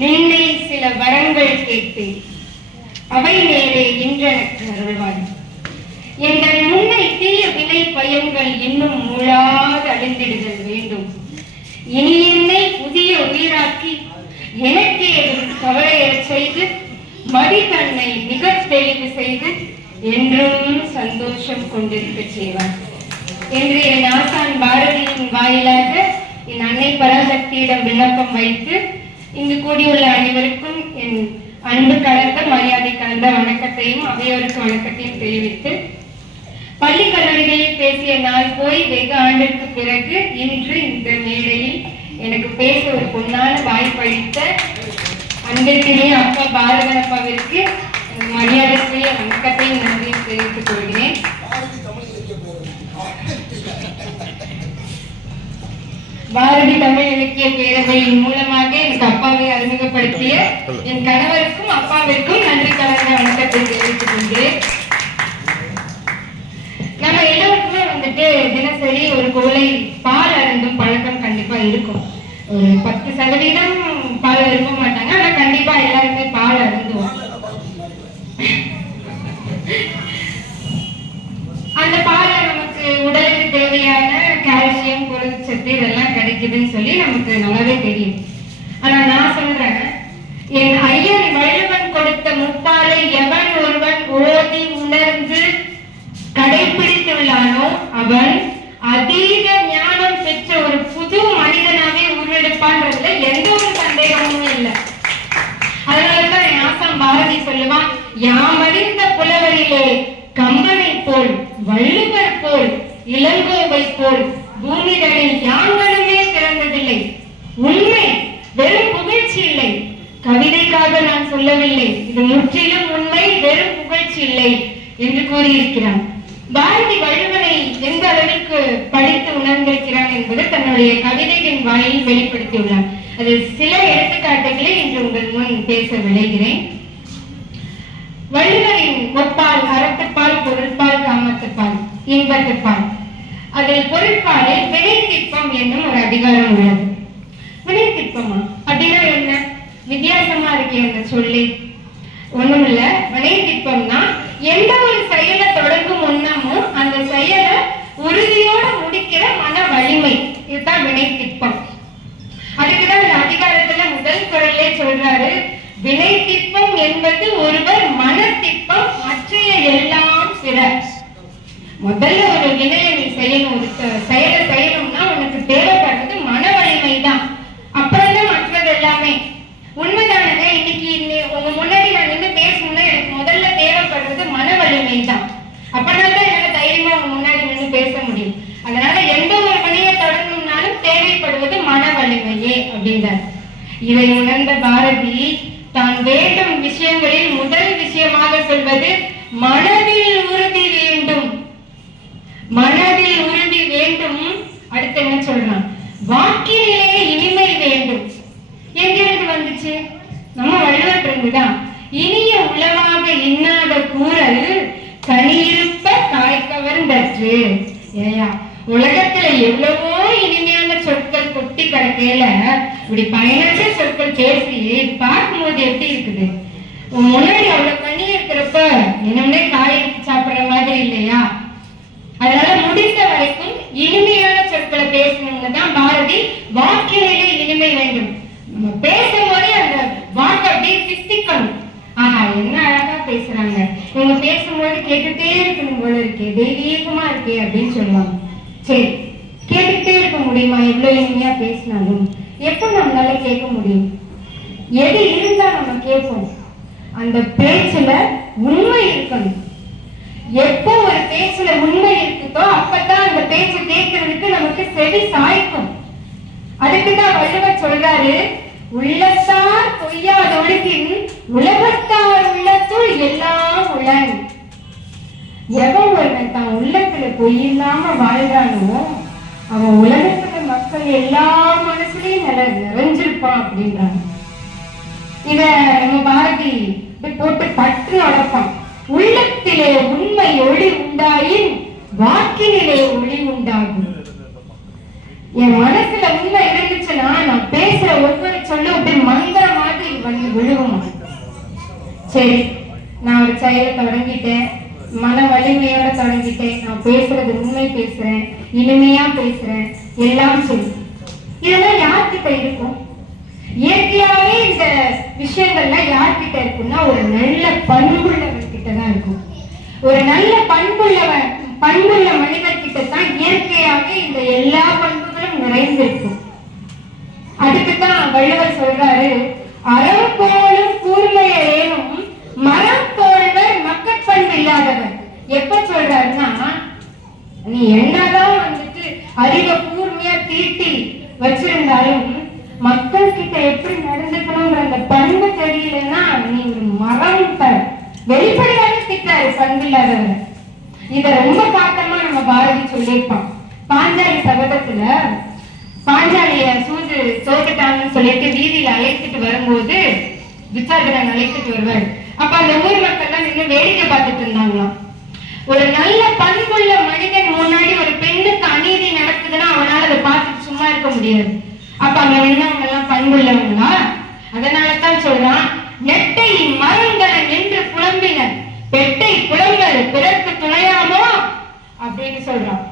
நின்னை சில வரங்கள் கேட்டேன், அவை நேரே இன்றெனக்கு அருள்வாய். எங்கள் முன்னை தீய வினை பயன்கள் இன்னும் மூழாது அழிந்திடுதல் வேண்டும். இனி என்னை புதிய உயிராக்கி எனக்கே கவலையறச் செய்து மதி தன்னை மிக தெளிவு செய்து என்றும் சந்தோஷம் கொண்டிருக்க செய்வார் என்று என் ஆசான் பாரதியின் வாயிலாக என் அன்னை பராசக்தியிடம் விண்ணப்பம் வைத்து இங்கு கூடியுள்ள அனைவருக்கும் என் அன்பு கலந்த மரியாதை கலந்த வணக்கத்தையும் அவையோருக்கு வணக்கத்தையும் தெரிவித்து, பள்ளி கல்லூரிகளில் பேசிய நாள் போய் வெகு ஆண்டிற்கு பிறகு இன்று இந்த மேடையில் எனக்கு பேச ஒரு பொன்னான வாய்ப்பளித்த அன்பிற்குரிய அப்பா பாரதன் அப்பாவிற்கு மரியாதைக்குரிய வணக்கத்தையும் நன்றியும் தெரிவித்துக் கொள்கிறேன். பாரதி தமிழ் இலக்கிய பேரவையின் மூலமாக எனக்கு அப்பாவை அறிமுகப்படுத்திய என் கணவருக்கும் அப்பாவிற்கும் நன்றி கலந்த வணக்கத்தை தெரிவித்துக் கொண்டேன். நம்ம எல்லாருக்குமே தினசரி ஒரு கோலை பால் அருந்தும் பழக்கம் கண்டிப்பா இருக்கும். ஒரு 10% பால் அருந்த மாட்டாங்க, ஆனா கண்டிப்பா எல்லாருமே பால் அருந்துவோம். அந்த பாலை நமக்கு உடலுக்கு தேவையான கால்சியம், புரதச்சத்து இதெல்லாம் கிடைக்குதுன்னு சொல்லி நமக்கு நல்லாவே தெரியும். ஆனா நான் சொல்றேன், என் ஐயன் வள்ளுவன் கொடுத்த முப்பாலை எவன் ஒருவன் ஓதி உணர்ந்து கடைபிடித்துள்ளானோ அவன் அதீத ஞானம் பெற்ற ஒரு புது மனிதனாவே உருவெடுப்பான்றதுல எந்த ஒரு சந்தேகமும் இல்லை. அதனாலதான் என் ஆசான் பாரதி சொல்லுவான், யாமறிந்த புலவரிலே கம்பனை போல், வள்ளுவர் போல், இளங்கோவை போல் பூமிகளில் யாங்களுமே சிறந்ததில்லை. உண்மை, வெறும் புகழ்ச்சி இல்லை. கவிதைக்காக நான் சொல்லவில்லை, இது முற்றிலும் உண்மை, வெறும் புகழ்ச்சி இல்லை என்று கூறியிருக்கிறான். பாரதி வள்ளுவனை எந்த அளவிற்கு படித்து உணர்ந்திருக்கிறான் என்பது தன்னுடைய கவிதைகளின் வாயில் வெளிப்படுத்தியுள்ளார். அதில் சில எடுத்துக்காட்டுகளை இன்று உங்கள் முன் பேச விளைகிறேன். வள்ளுவரின் ஒப்பால் அறத்துப்பால், பொருட்பால், காமத்துப்பால், இன்பத்துப்பால். அதில் பொருட்பாலில் வினைத்திற்பம் என்னும் ஒரு அதிகாரம் உள்ளது. வினைத்திற்பமா அப்படின்னா என்ன? வித்தியாசமா இருக்கே அந்த சொல்லி. ஒண்ணும் இல்ல. வினைத்திற்பம்னா எந்த ஒரு செயலை தொடங்கும் முன்னமும் அந்த செயலை உறுதியோட முடிக்கிற மன வலிமை, இதுதான் வினைத்திற்பம். அதுக்குதான் இந்த அதிகாரத்துல முதல் குறளே சொல்றாரு, வினைத்திற்பம் என்பது ஒருவர் மனத்திற்பம், மற்றைய எல்லாம் பிற. முதல்ல ஒரு வினையை நீ செய்யணும், ஒரு செயலை செய்யணும்னா உனக்கு தேவைப்படுறது மன வலிமை தான். அப்புறம் தான் மற்றது எல்லாமே. உண்மைதானுங்க. இன்னைக்கு உங்க முன்னாடி நான் நின்று பேசணும்னா எனக்கு முதல்ல தேவைப்படுறது மன வலிமை தான். அப்படின்னா தான் என்னால தைரியமா உங்க முன்னாடி நின்று பேச முடியும். அதனால எந்த ஒரு வினையை தொடங்கணும்னாலும் தேவைப்படுவது மன வலிமையே அப்படின்றார். இதை உணர்ந்த பாரதி தான் வேண்டும் விஷயங்களில் முதல் விஷயமாக சொல்வது மனதில் உறுதி வேண்டும். மனதில் உறுதி வேண்டும். அடுத்து என்ன சொல்றான்? வாக்கிலே இனிமை வேண்டும். எங்கிருந்து வந்துச்சு? நம்ம வள்ளுவர் இருந்துதான். இனிய உளவாக இன்னாத கூறல் கனியிருப்ப காய்கவர்ந்தற்று. ஏயா, உலகத்துல எவ்வளவோ இனிமையான சொற்கள் கொட்டி கிடக்கையில இப்படி பயனற்ற சொற்கள் பேசி பார்க்கும்போது எப்படி இருக்குது? முன்னாடி அவ்வளவு கனி இருக்கிறப்ப என்னமே காய் சாப்பிடுற மாதிரி இல்லையா? அதனால முடிந்த வரைக்கும் இனிமையான சொற்களை பேசணும்னு தான் பாரதி வாக்கிலே இனிமை வேண்டும். நம்ம பேசும்போதே அந்த வாக்கு அப்படியே தித்திக்கணும். ஆஹா, என்ன அழகா பேசுறாங்க, இவங்க பேசும்போது கேட்டுட்டே இருக்கணும் போல இருக்கே, தெய்வீகமா இருக்கே அப்படின்னு சொல்லுவாங்க. சரி, கேட்டுட்டே இருக்க முடியுமா? எவ்வளவு இனிமையா பேசினாலும் எப்போ நம்மளால கேட்க முடியும்? எது இருந்தா நம்ம கேட்போம்? அந்த பேச்சுல உண்மை இருக்கணும். எப்போ ஒரு பேச்சுல உண்மை இருக்குதோ அப்பதான் அந்த பேச்சு கேட்கறதுக்கு நமக்கு செவி சாய்க்கும். அதுக்குதான் வள்ளுவர் சொல்றாரு, உள்ளத்தார் பொய்யாத ஒழுகின் உலகத்தார் உள்ளத்துள் எல்லாம் உளன். எவன் ஒருவன் தான் உள்ளத்துல பொய் இல்லாம வாழ்றானோ அவன் உலகத்துல மக்கள் எல்லா மனசுலயும் நிறைஞ்சிருப்பான் அப்படின்றாங்க. இத நம்ம பாரதி போட்டு பற்று அடப்பான். உள்ளத்திலே உண்மை ஒளி உண்டாயின் வாக்கினிலே ஒளி உண்டாகும். என் மனசுல உண்மை இருந்துச்சுன்னா நான் பேசுற ஒவ்வொரு சொல்லும் அப்படி மந்திர மாதிரி சரி, நான் ஒரு செயலை தொடங்கிட்டேன், மன வலிமையோட தொடங்கிட்டேன், நான் பேசுறது உண்மை பேசுறேன், இனிமையா பேசுறேன், எல்லாம் சரி. இதெல்லாம் யார்கிட்ட இருக்கும்? இயற்கையாவே இந்த விஷயங்கள்லாம் யார்கிட்ட இருக்குன்னா ஒரு நல்ல பண்புள்ளவன் கிட்டதான் இருக்கும். ஒரு நல்ல பண்புள்ள மனிதர் கிட்ட தான் இயற்கையாவே இந்த எல்லா பண்புகளும் நிறைந்திருக்கும். அதுக்குதான் வள்ளுவர் சொல்றாரு, அறம் போலும் கூர்மையேனும் மரம் போல்வர் மக்கட்பண்பு இல்லாதவர். எப்ப சொல்றாருன்னா, நீ என்னதான் வந்துட்டு அறிவை கூர்மையா தீட்டி வச்சிருந்தாலும் மக்கள் கிட்ட எப்படி நடந்துக்கணும்ன்ற அந்த பண்பு தெரியலன்னா நீ ஒரு மரம். வெளிப்படையாக திட்டாரு பண்பு இல்லாதவர். இத ரொம்ப காட்டமா நம்ம பாரதி சொல்லியிருப்பான். பாஞ்சாலி சபதத்துல பாஞ்சாலிய சூது தோத்துட்டாங்கன்னு சொல்லிட்டு வீதியில அழைத்துட்டு வரும்போது துச்சாதனன் அழைத்துட்டு வருவாரு. அப்ப அந்த ஊர் மக்கள் தான் நின்று வேடிக்கை பார்த்துட்டு இருந்தாங்களாம். ஒரு நல்ல பண்புள்ள மனிதன் முன்னாடி ஒரு பெண்ணுக்கு அநீதி நடக்குதுன்னா அவனால அதை பார்த்துட்டு சும்மா இருக்க முடியாது. அப்ப அங்க நின்றவங்க எல்லாம் பண்புள்ளவங்களா? அதனாலதான் சொல்றான், நெட்டை மரங்களை நின்று புலம்பினர், பெட்டை புலம்பல் பிறர்க்கு துணையாமோ அப்படின்னு சொல்றான்.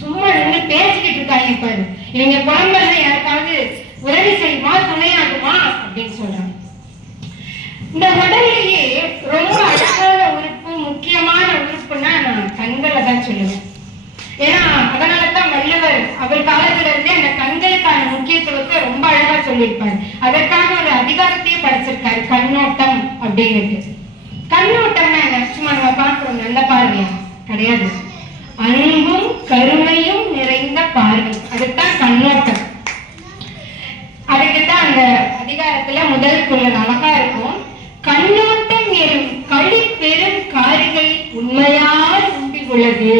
சும்மா நின்று பேசிக்கிட்டு இருக்காங்க பாரு, இவங்க புலம்பல் யாருக்காவது உதவி செய்யுமா, துணையாகுமா அப்படின்னு சொல்றாங்க. இந்த உடல்லையே ரொம்ப அழகான உறுப்பு, முக்கியமான உறுப்புன்னா நான் கண்களை தான் சொல்லுவேன். ஏன்னா அதனாலதான் வள்ளுவர் அவர் காலத்துல இருந்தே அந்த கண்களுக்கான முக்கியத்துவத்தை ரொம்ப அழகா சொல்லியிருப்பாரு. அதற்காக ஒரு அதிகாரத்தையே படிச்சிருக்காரு, கண்ணோட்டம் அப்படிங்கிறது. கண்ணோட்டம்னா என்ன? சும்மா நம்ம பார்க்கிறோம் நல்ல பார்வையா கிடையாது, அன்பும் கருணையும் நிறைந்த பார்வை, அதுதான் கண்ணோட்டம். அதுக்குதான் அந்த அதிகாரத்துல முதல் குரல் அழகா இருக்கும். கண்ணோட்டம் எனும் களி பெரும் காரிகை உண்மையால் உண்டி உள்ளது.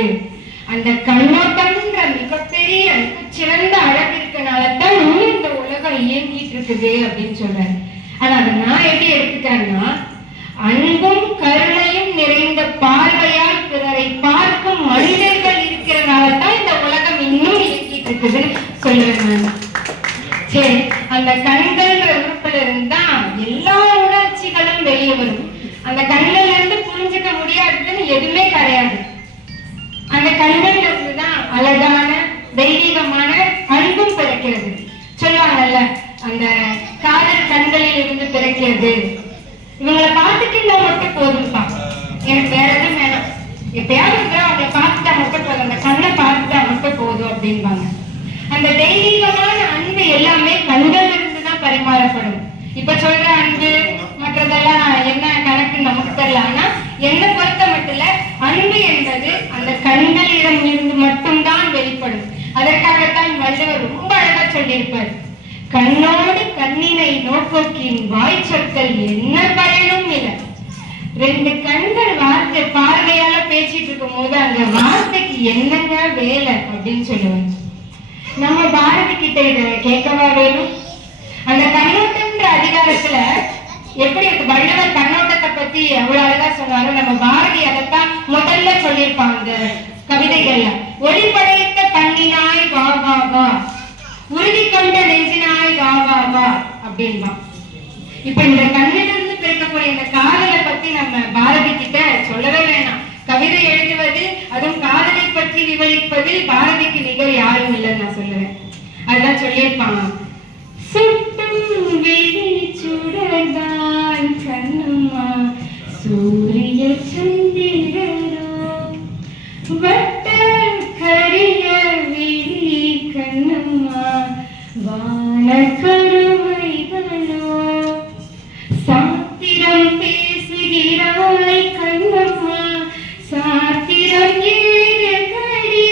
அந்த கண்ணோட்டம்ன்ற மிகப்பெரிய சிறந்த அழகு இருக்கனாலதான் இன்னும் இந்த உலகம் இயங்கிட்டு இருக்குது அப்படின்னு சொல்றாரு. ஆனா அதை நான் எப்படி எடுத்துக்கிறேன்னா, அன்பும் கருணையும் நிறைந்த பார்வையால் பிறரை பார்க்கும் மனிதர்கள் இருக்கிறனாலதான் இந்த உலகம் இன்னும் இயங்கிட்டு இருக்குதுன்னு சொல்லுவேன் நான். சரி, அந்த கண்கள்ன்ற உறுப்புல இருந்தா எல்லா உணர்ச்சிகளும் வெளியே வரும். அந்த கண்கள்ல இருந்து புரிஞ்சுக்க முடியாதுன்னு எதுவுமே கிடையாது. அந்த கண்கள்ல இருந்துதான் அழகான தெய்வீகமான அன்பும் பிறக்கிறது. சொல்லுவாங்கல்ல, அந்த காதல் கண்களில் இருந்து பிறக்கிறது. இவங்களை பார்த்துட்டு மட்டும் போதும்பா, எனக்கு வேற எதுவும் வேணாம், எப்பயாவது அவங்களை பார்த்துட்டா மட்டும் போதும், அந்த கண்ணை பார்த்துட்டா மட்டும் போதும் அப்படின்பாங்க. அந்த தெய்வீகமான அன்பு எல்லாமே கண்கள் இருந்துதான் பரிமாறப்படும். இப்ப சொல்ற அன்பு மற்றதெல்லாம் என்ன கணக்கு நமக்கு தெரியல. ஆனா என்ன பொறுத்த மட்டும் இல்ல, அன்பு என்பது அந்த கண்களிடம் இருந்து மட்டும்தான் வெளிப்படும். அதற்காகத்தான் வள்ளுவர் ரொம்ப அழகா சொல்லியிருப்பார், கண்ணோடு கண்ணினை நோக்கோக்கின் வாய் சொற்கள் என்ன பயனும் இல்லை. ரெண்டு கண்கள் வார்த்தை பார்வையால பேசிட்டு இருக்கும் போது அந்த வார்த்தைக்கு என்னங்க வேலை அப்படின்னு சொல்லுவாங்க. நம்ம பாரதி கிட்ட இத கேட்கவா வேணும்? அந்த கண்ணோட்டம்ன்ற அதிகாரத்துல எப்படி இருக்கு, வள்ளுவர் கண்ணோட்டத்தை பத்தி எவ்வளவு அழகா சொன்னாரு. நம்ம பாரதி அதைத்தான் முதல்ல சொல்லியிருப்பாங்க அந்த கவிதைகள்ல. ஒளிப்படைத்த கண்ணினாய் வா வா வா, உறுதி கொண்ட நெஞ்சினாய் வா வா வா அப்படின்பா. இப்ப இந்த கண்ணிலிருந்து பிறக்கக்கூடிய இந்த காதலை பத்தி நம்ம பாரதி கிட்ட சொல்லவே வேணாம். கவிதை எழுதுவது, அதுவும் காதலை பற்றி விவரிப்பதில் பாரதிக்கு நிகர் யாரும் இல்லைன்னு நான் சொல்லுவேன். அதுதான் சொல்லியிருப்பாங்க, சுட்டும் வெளி சுடர்தான் கண்ணம்மா சூரிய சந்திரனோ, வட்ட கரிய விழி கண்ணம்மா வான கருமைகளோ, சாத்திரம் பேசுகிறாய் கண்ணம்மா சாத்திரம் ஏறி,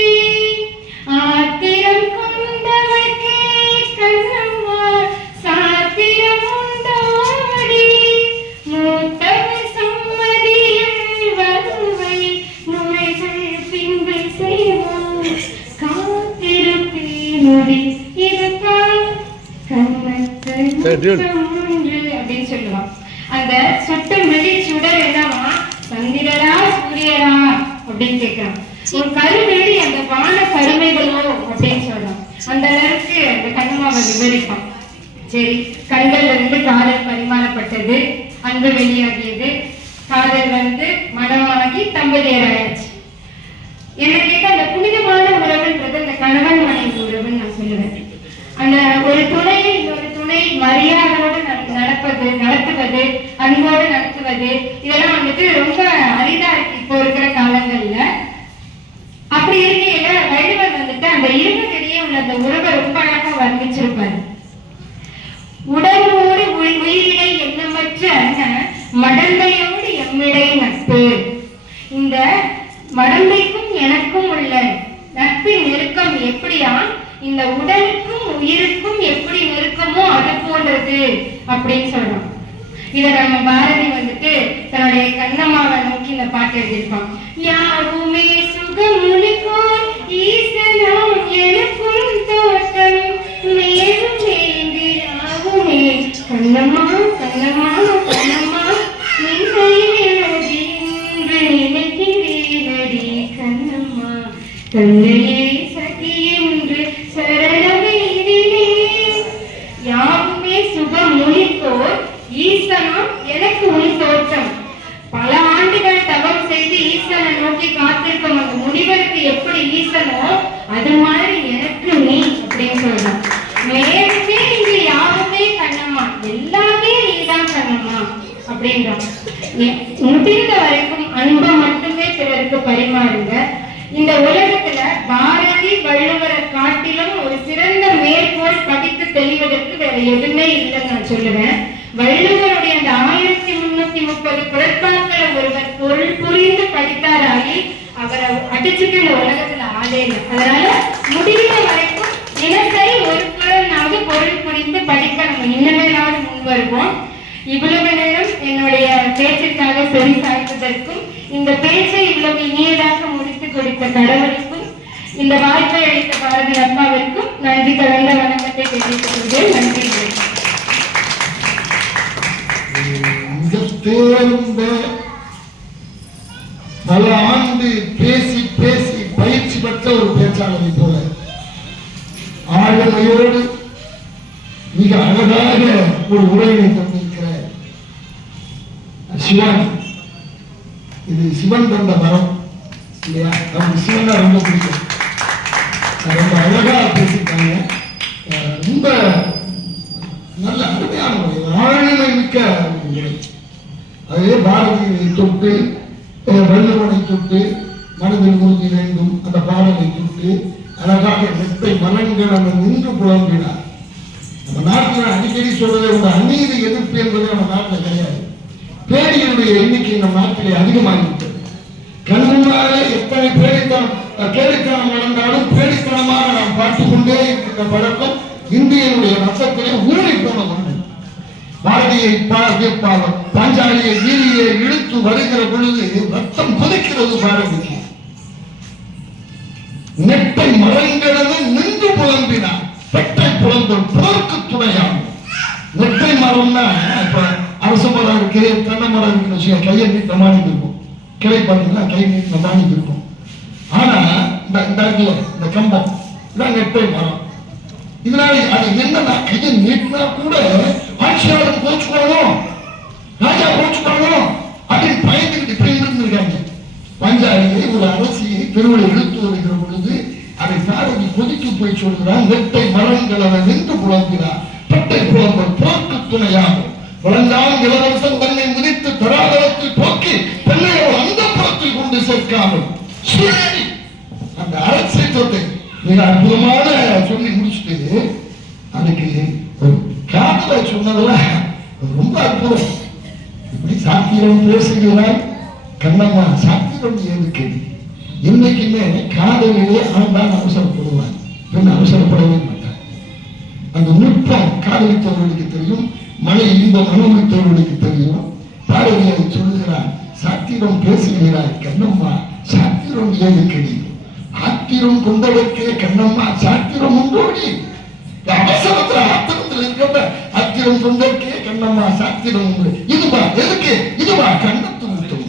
ஆத்திரம் கொண்டவர்க்கே கண்ணம்மா சாத்திரம் உண்டோடி, மூத்தவர் சம்மதியில் வருவை நுரைகள் பின்பு செய்வோம், காத்திருப்பேனொடி இதுதான் கண்ணத்தை அப்படின்னு சொல்லுவான். அந்த சுட்டு மெளி சுடர் என்னவா, சந்திரரா சூரியரா அப்படின்னு கேட்கிறான். ஒரு கருவெளி அந்த வான கருமைகளோ அப்படின்னு சொல்றான். அந்த அளவுக்கு அந்த கண்ணம்மாவை விவரிப்பான். சரி, கண்கள்ல இருந்து காதல் பரிமாறப்பட்டது. அன்பு வெளியாகியது, காதல் வந்து மனமாகி தம்பதியராயாச்சு. என்ன கேட்ட அந்த புனிதமான உறவுன்றது அந்த கணவன் மனைவி உறவுன்னு நான் சொல்லுவேன். அந்த ஒரு துணையை இன்னொரு துணை மரியாதையோடு நடத்துவது, அன்போடு நடத்துவது, இதெல்லாம் வந்துட்டு ரொம்ப அரிதா இருக்கு இப்போ இருக்கிற காலங்கள்ல. அப்படி இருக்கையில வள்ளுவர் வந்துட்டு அந்த இருவரிடையே உள்ள அந்த உறவை ரொம்ப அழகா வர்ணிச்சிருப்பாரு. உடம்போடு உயிரிடை எண்ணமற்ற மடந்தையோடு எம்மிடை நட்பு. இந்த மடந்தைக்கும் எனக்கும் உள்ள நட்பின் நெருக்கம் எப்படியா இந்த உடலுக்கும் உயிருக்கும் எப்படி நெருக்கமோ அது போன்றது அப்படின்னு சொல்றோம். இத நம்ம பாரதி வந்துட்டு தன்னுடைய கண்ணம்மாவை நோக்கி இந்த பாட்டு எழுதியிருப்பான். யாவுமே சுகமுனிக்கோர் ஈசனம் எனக்கும் தோட்டம் மேலும் மேங்கு யாவுமே கண்ணம்மா கண்ணம்மா கண்ணம்மா நினைக்கிறேனடி கண்ணம்மா கண்ணையே சகி என்று சரணமையிலே. யாவுமே சுகமுனிக்கோர் ஈசனம் எனக்கு உன் தோற்றம். பல ஆண்டுகள் தவம் செய்து ஈசனை நோக்கி காத்திருக்கும் அந்த முனிவருக்கு எப்படி ஈசனோ அது மாதிரி எனக்கு நீ அப்படின்னு சொல்றான். மேலுமே இங்கு யாருமே கண்ணம்மா, எல்லாமே நீதான் கண்ணம்மா அப்படின்றான். முடிந்த வரைக்கும் அன்பை மட்டுமே பிறருக்கு பரிமாறுங்க. இந்த உலகத்துல பாரதி வள்ளுவரை காட்டிலும் ஒரு சிறந்த மேற்கோள் படித்து தெளிவதற்கு வேற எதுவுமே இல்லைன்னு நான் சொல்லுவேன். வள்ளுவருடைய அந்த 1330 குறட்பாக்களை ஒருவர் பொருள் புரிந்து படித்தாராகி அவரை அடிச்சுட்டு இந்த உலகத்துல ஆளே இல்லை. அதனால முடிந்த வரைக்கும் தினசரி ஒரு குறளாவது பொருள் புரிந்து படிக்க நம்ம இன்னமேலாவது முன் வருவோம். இவ்வளவு நேரம் என்னுடைய பேச்சிற்காக செவி சாய்ப்பதற்கும் இந்த பேச்சை இவ்வளவு இனியதாக முடித்து கொடுத்த கடவுளுக்கும் இந்த வாய்ப்பை அளித்த பாரதி அப்பாவிற்கும் நன்றி கலந்த வணக்கத்தை தெரிவித்துக் கொள்கிறேன். நன்றி. பல ஆண்டு பேசி பேசி பயிற்சி பெற்ற ஒரு பேச்சாளரை போல ஆளுமையோடு மிக அழகாக ஒரு உரையை தந்திருக்கிற சிவானி. இது சிவன் தந்த வரம் இல்லையா? நமக்கு சிவனா ரொம்ப பிடிக்கும். ரொம்ப அழகா பேசிட்டாங்க. ரொம்ப நல்ல அருமையான முறை, ஆளுமை மிக்க முறை. அதே பாரதியை தொட்டு வள்ளுவனை தொட்டு மனதில் உறுதி வேண்டும் அந்த பாடலை தொட்டு அழகாக நெட்டை மலங்கள் நின்று புலம்பினார். நம்ம நாட்டில் அடிக்கடி சொல்வதை ஒரு அநீதி எதிர்ப்பு என்பது நம்ம நாட்டில் கிடையாது. பேடிகளுடைய எண்ணிக்கை நம்ம நாட்டிலே அதிகமாகிவிட்டது. கண்முன்னாலே எத்தனை கேலித்தனம் நடந்தாலும் பேடித்தனமாக நாம் பார்த்துக் கொண்டே இருக்கின்ற பழக்கம் இந்தியனுடைய ரத்தத்திலே ஊறி போன ஒன்று. பாரதியை பாஞ்சாலியை வீரியை இழுத்து வருகிற பொழுது ரத்தம் கொதிக்கிறது. பாரதிக்கு நெட்டை மரங்களது நின்று புலம்பினார். பெட்டை புலம்பல் போருக்கு துணையாகும். நெட்டை மரம்னா இப்ப அரச மரம் இருக்கு, தென்னை மரம் இருக்கு, கையை நீட்ட மாணிக்கு இருக்கும். கிளை பார்த்தீங்கன்னா கை நீட்ட மாணிக்கு இருக்கும். ஆனா இந்த கம்பம் இதான் நெட்டை மரம். இதனால அது என்னன்னா கையை நீட்டினா கூட ஆட்சியாளர் கோச்சுக்கணும், ராஜா கோச்சுக்கணும் அப்படின்னு பயந்துக்கிட்டு இப்படி இருந்திருக்காங்க. பஞ்சாலியை ஒரு அரசியை தெருவில் இழுத்து வருகிற பொழுது அதை பாரதி கொதித்து போய் சொல்கிறார். நெட்டை மரங்கள் அவன் நின்று புலம்பினார். பெட்டை புலம்பல் போக்கு துணையாகும். வளர்ந்தான் இளவரசன் தன்னை முடித்து தராதரத்தில் போக்கி பெண்ணையோடு அந்த புறத்தில் கொண்டு சேர்க்காமல் அந்த அரசியத்தை மிக அற்புதமான சொல்லி முடிச்சுட்டு அதுக்கு ஒரு காதல சொன்னதுல ரொம்ப அற்புதம். இப்படி சாத்திரம் பேசுகிறார் கண்ணம்மா. சாத்திரம் எதுக்கு? இன்னைக்குமே காதலிலே ஆண்டான் அவசரப்படுவார், பெண் அவசரப்படவே மாட்டார். அந்த நுட்பம் காதலித்தவர்களுக்கு தெரியும், மழை இன்பம் அனுபவித்தவர்களுக்கு தெரியும். பாரதியை சொல்லுகிறார், சாத்திரம் பேசுகிறாய் கண்ணம்மா, சாத்திரம் எதுக்கடி? ஆத்திரம் கொண்டவர்க்கே கண்ணம்மா சாத்திரம் உண்டோடி. அவசரத்துல ஆத்திரத்தில் இருக்கிற ஆத்திரம் கொண்டவர்க்கே கண்ணம்மா சாத்திரம் உண்டு. இதுவா எதுக்கு? இதுவா கண்ணத்து முட்டும்.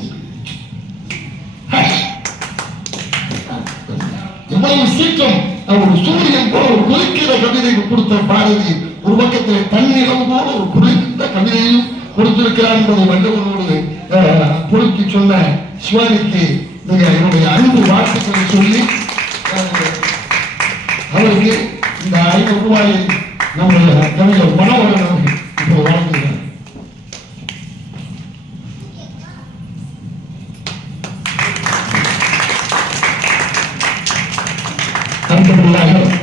எவ்வளவு சீக்கிரம் ஒரு சூரியன் போல ஒரு குளிக்கிற கவிதை கொடுத்த பாரதி ஒரு பக்கத்தில் தன்னிடம் போல ஒரு குளிர்ந்த கவிதையும் கொடுத்திருக்கிறார் என்பதை வள்ளுவரோடு பொருத்தி சொன்ன சிவானிக்கு நீங்க என்னுடைய அன்பு வாழ்த்துக்களை சொல்லி அவருக்கு இந்த 500 ரூபாயை நம்முடைய கவிஞர் மனோகரன் அவர்கள் இப்போ வாழ்ந்துகிறார். அடுத்தபடியாக